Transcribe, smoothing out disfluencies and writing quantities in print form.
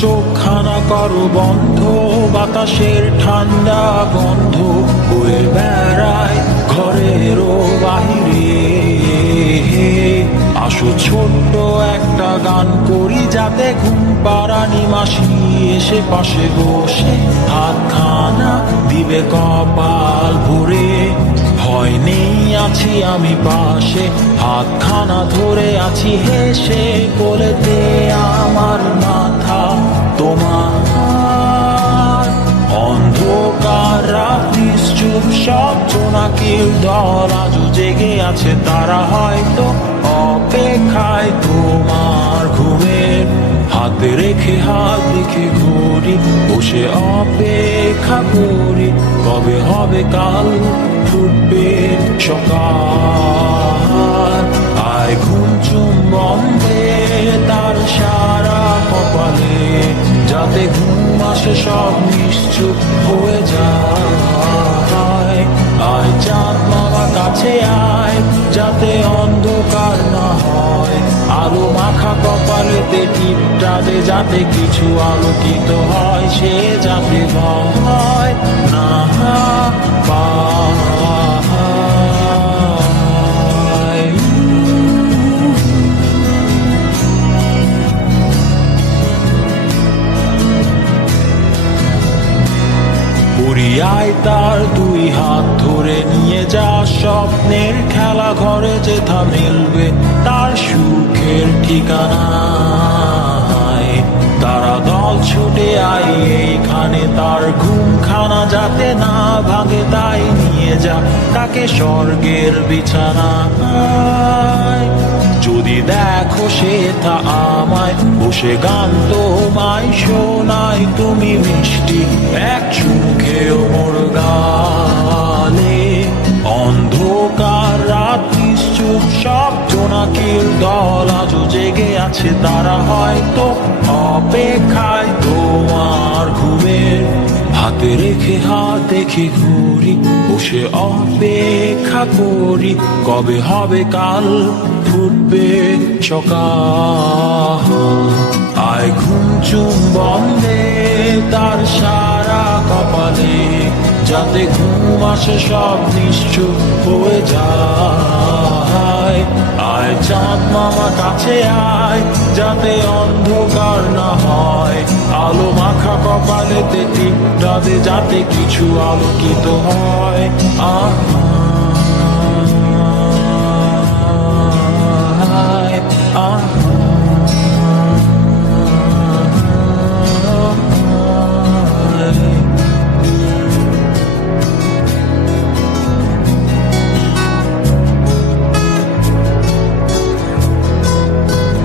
চোখখানা করো বন্ধ, বাতাসের ঠান্ডা গন্ধ বয়ে বেড়ায় ঘরেরও বাহিরে। আসো ছোট্ট একটা গান করি, যাতে ঘুম পাড়ানি মাসি এসে পাশে বসে হাতখানা দিবে কপাল ভরে। ভয় নেই, আছি আমি পাশে, হাতখানা ধরে আছি হেসে, কোলেতে আমার মাথা তোমার। অন্ধকার রাত্রি চুপ, সব জোনাকির দল আজও জেগে আছে, তারা হয়তো অপেক্ষায় তোমার ঘুমের। হাতে রেখে হাত দেখে ঘুরি, বসে অপেক্ষা করি, কবে হবে কাল ফুটবে সকাল। আয় ঘুম চুম্বন দে তার সারা কপালে, যাতে ঘুম আসে সব নিশ্চুপ হয়ে যায়। আয় চাঁদ মামা কাছে আয়, যাতে অন্ধকার না হয়, আলো মাখা কপালেতে টিপটা দে, যাতে কিছু আলোকিত হয়, সে যাতে ভয় না পায়। পুরিয়ায় তার দুই হাত ধরে নিয়ে যা, স্বপ্নের খেলা ঘরে যেথা মিলবে তার সুখের ঠিকানায়। তারা দল ছুটে আয় এইখানে, তার ঘুমখানা যাতে না ভাঙে, তাই নিয়ে যা তাকে স্বর্গের বিছানায়। যদি দেখো সে তা আমায় বসে গান তোমায় শোনায়, তুমি মিষ্টি এক চুমুকেও মোর গালে। অন্ধকার রাত্রি চুপ, সব জোনাকির দল আজও জেগে আছে, তারা হয়তো অপেক্ষায় তোমার ঘুমের। হাতে রেখে হাত দেখে ঘুরি, বসে অপেক্ষা করি, কবে হবে কাল ফুটবে সকাল। আয় ঘুম চুম্বন দে তার সারা কপালে, যাতে ঘুম আসে সব নিশ্চুপ হয়ে যায়। আয় চাঁদ মামা কাছে আয়, যাতে অন্ধকার না হয়, আলো মাখা কপালেতে টিপটা দে, যাতে কিছু আলোকিত হয়।